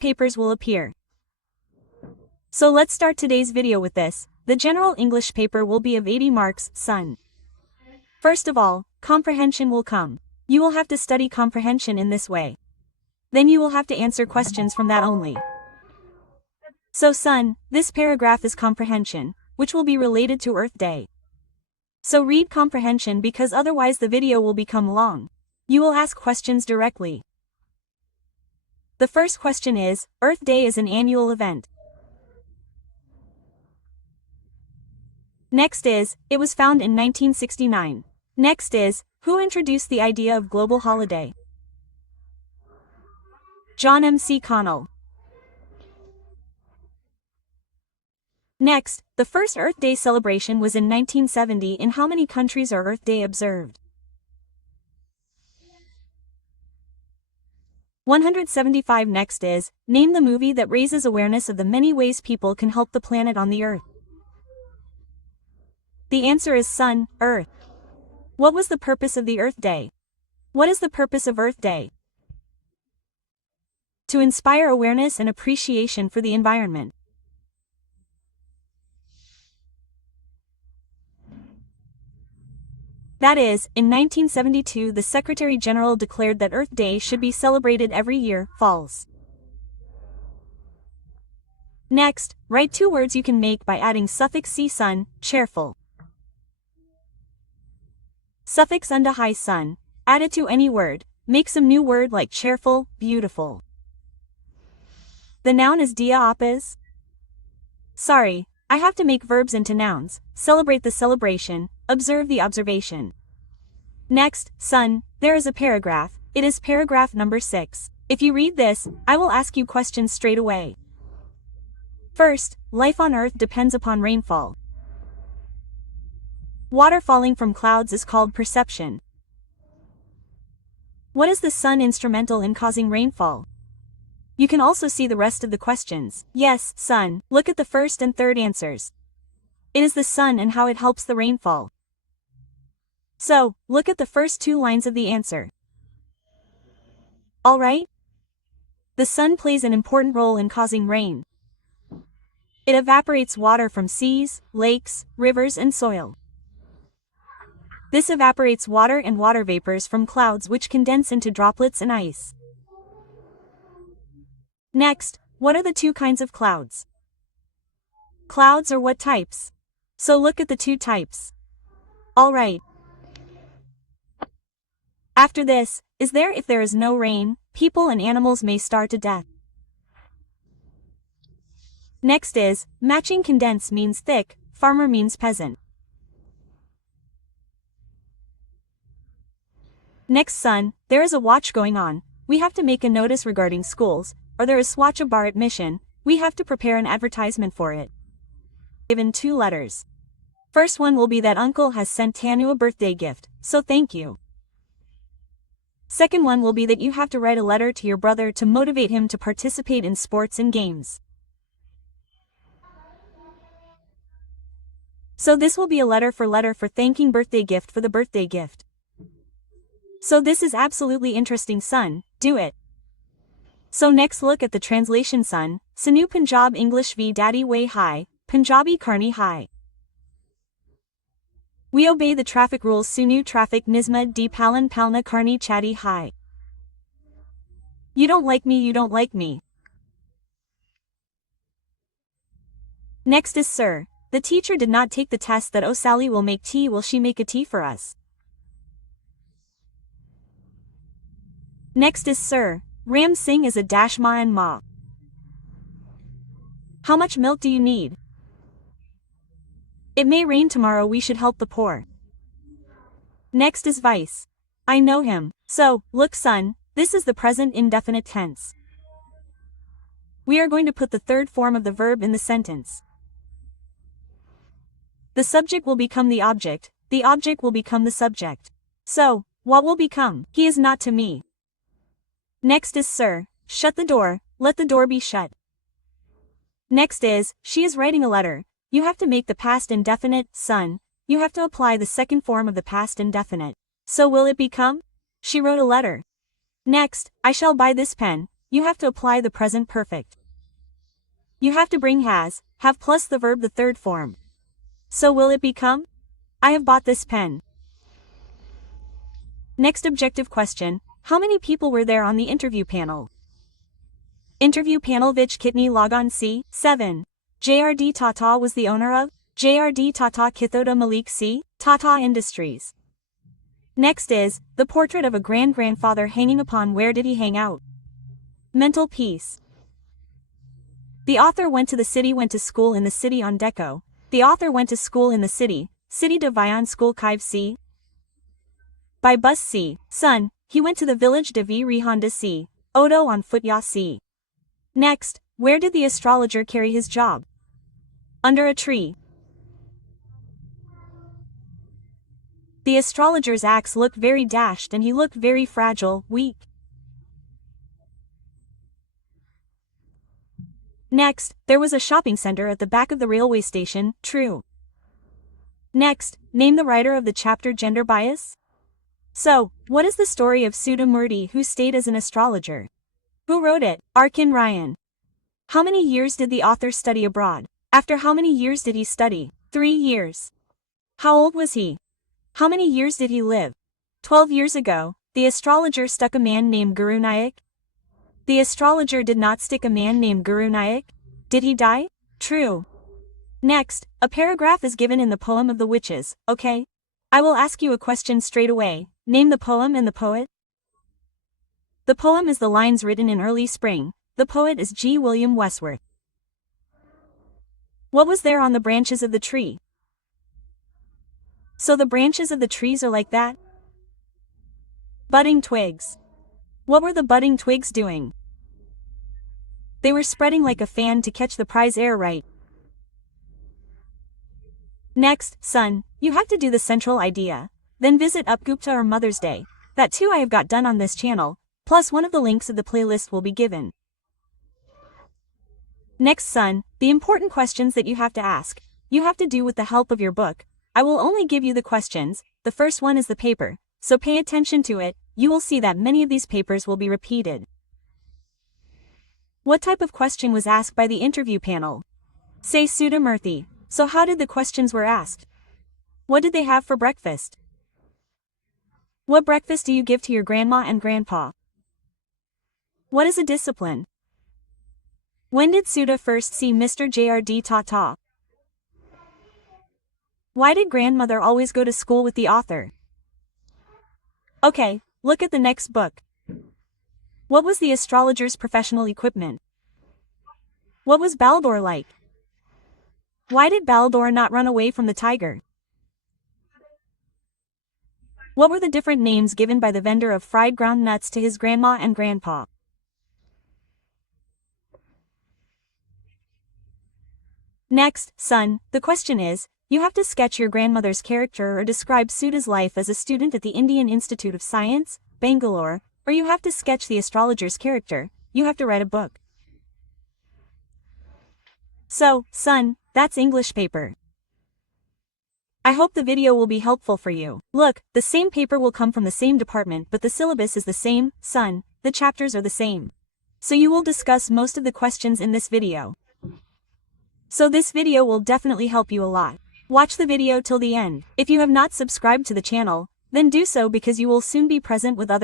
papers will appear. So let's start today's video with this. The general English paper will be of 80 marks, son. First of all, comprehension will come. You will have to study comprehension in this way. Then you will have to answer questions from that only. So son, this paragraph is comprehension, which will be related to Earth Day. So read comprehension because otherwise the video will become long. You will ask questions directly. The first question is, Earth Day is an annual event. Next is, it was found in 1969. Next is, who introduced the idea of global holiday? John M.C. Connell. Next, the first Earth Day celebration was in 1970. In how many countries are Earth Day observed? 175. Next is, name the movie that raises awareness of the many ways people can help the planet on the Earth. The answer is Sun, Earth. What was the purpose of the Earth Day? What is the purpose of Earth Day? To inspire awareness and appreciation for the environment. That is, in 1972 the Secretary General declared that Earth Day should be celebrated every year, false. Next, write 2 words you can make by adding suffix "c" sun, cheerful. Suffix "unda high sun", add it to any word, make some new word like cheerful, beautiful. The noun is dia apas. Sorry, I have to make verbs into nouns, celebrate the celebration, observe the observation. Next, son, there is a paragraph, it is paragraph number 6. If you read this, I will ask you questions straight away. First, life on Earth depends upon rainfall. Water falling from clouds is called perception. What is the sun instrumental in causing rainfall? You can also see the rest of the questions. Yes, sun, look at the first and third answers. It is the sun and how it helps the rainfall. So, look at the first 2 lines of the answer. Alright? The sun plays an important role in causing rain. It evaporates water from seas, lakes, rivers and soil. This evaporates water and water vapors from clouds which condense into droplets and ice. Next, what are the 2 kinds of clouds? Clouds are what types? So look at the 2 types. Alright. After this, is there if there is no rain, people and animals may starve to death. Next is, matching condense means thick, farmer means peasant. Next son, there is a watch going on, we have to make a notice regarding schools, or there is Swachh Bar admission, we have to prepare an advertisement for it. Given 2 letters. First one will be that uncle has sent Tanu a birthday gift, so thank you. Second one will be that you have to write a letter to your brother to motivate him to participate in sports and games. So this will be a letter for thanking birthday gift for the birthday gift. So this is absolutely interesting son, do it. So next look at the translation son, Sanu Punjab English V Daddy Way High, Punjabi Karni High. We obey the traffic rules Sunu traffic Nisma Di Palan Palna Karni Chatti High. You don't like me, you don't like me. Next is sir, the teacher did not take the test that Sally will make tea, will she make a tea for us? Next is sir, Ram Singh is a dash ma and ma. How much milk do you need? It may rain tomorrow, we should help the poor. Next is vice. I know him. So, look son, this is the present indefinite tense. We are going to put the 3rd form of the verb in the sentence. The subject will become the object will become the subject. So, what will become? He is not to me. Next is sir, shut the door, let the door be shut. Next is, she is writing a letter, you have to make the past indefinite, son, you have to apply the 2nd form of the past indefinite. So will it become? She wrote a letter. Next, I shall buy this pen, you have to apply the present perfect. You have to bring has, have plus the verb the third form. So will it become? I have bought this pen. Next objective question, how many people were there on the interview panel? Interview panel Vich Kitney Logon C. 7. JRD Tata was the owner of JRD Tata Kithoda Malik C. Tata Industries. Next is, the portrait of a grand-grandfather hanging upon where did he hang out? Mental peace. The author went to school in the city on Deco. The author went to school in the city de Vion School Kive C. By bus C. Son, he went to the village de Honda C. Odo on foot ya C. Next, where did the astrologer carry his job? Under a tree. The astrologer's axe looked very dashed and he looked very fragile, weak. Next, there was a shopping center at the back of the railway station, true. Next, name the writer of the chapter Gender Bias. So, what is the story of Sudha Murti who stayed as an astrologer? Who wrote it? Arkin Ryan. How many years did the author study abroad? After how many years did he study? 3 years. How old was he? How many years did he live? 12 years ago, the astrologer stuck a man named Guru Nayak. The astrologer did not stick a man named Guru Nayak. Did he die? True. Next, a paragraph is given in the poem of the witches, okay? I will ask you a question straight away. Name the poem and the poet. The poem is the lines written in early spring. The poet is G. William Westworth. What was there on the branches of the tree? So the branches of the trees are like that? Budding twigs. What were the budding twigs doing? They were spreading like a fan to catch the prize air, right? Next, son, you have to do the central idea. Then visit Upgupta or Mother's Day. That too I have got done on this channel, plus one of the links of the playlist will be given. Next, son, the important questions that you have to ask, you have to do with the help of your book. I will only give you the questions. The first one is the paper, so pay attention to it. You will see that many of these papers will be repeated. What type of question was asked by the interview panel? Say Sudha Murti. So how did the questions were asked? What did they have for breakfast? What breakfast do you give to your grandma and grandpa? What is a discipline? When did Sudha first see Mr. JRD Tata? Why did grandmother always go to school with the author? Okay, look at the next book. What was the astrologer's professional equipment? What was Baldur like? Why did Baldur not run away from the tiger? What were the different names given by the vendor of fried ground nuts to his grandma and grandpa? Next, son, the question is, you have to sketch your grandmother's character or describe Sudha's life as a student at the Indian Institute of Science, Bangalore, or you have to sketch the astrologer's character. You have to write a book. So, son, that's English paper. I hope the video will be helpful for you. Look, the same paper will come from the same department but the syllabus is the same, son, the chapters are the same. So you will discuss most of the questions in this video. So this video will definitely help you a lot. Watch the video till the end. If you have not subscribed to the channel, then do so because you will soon be present with other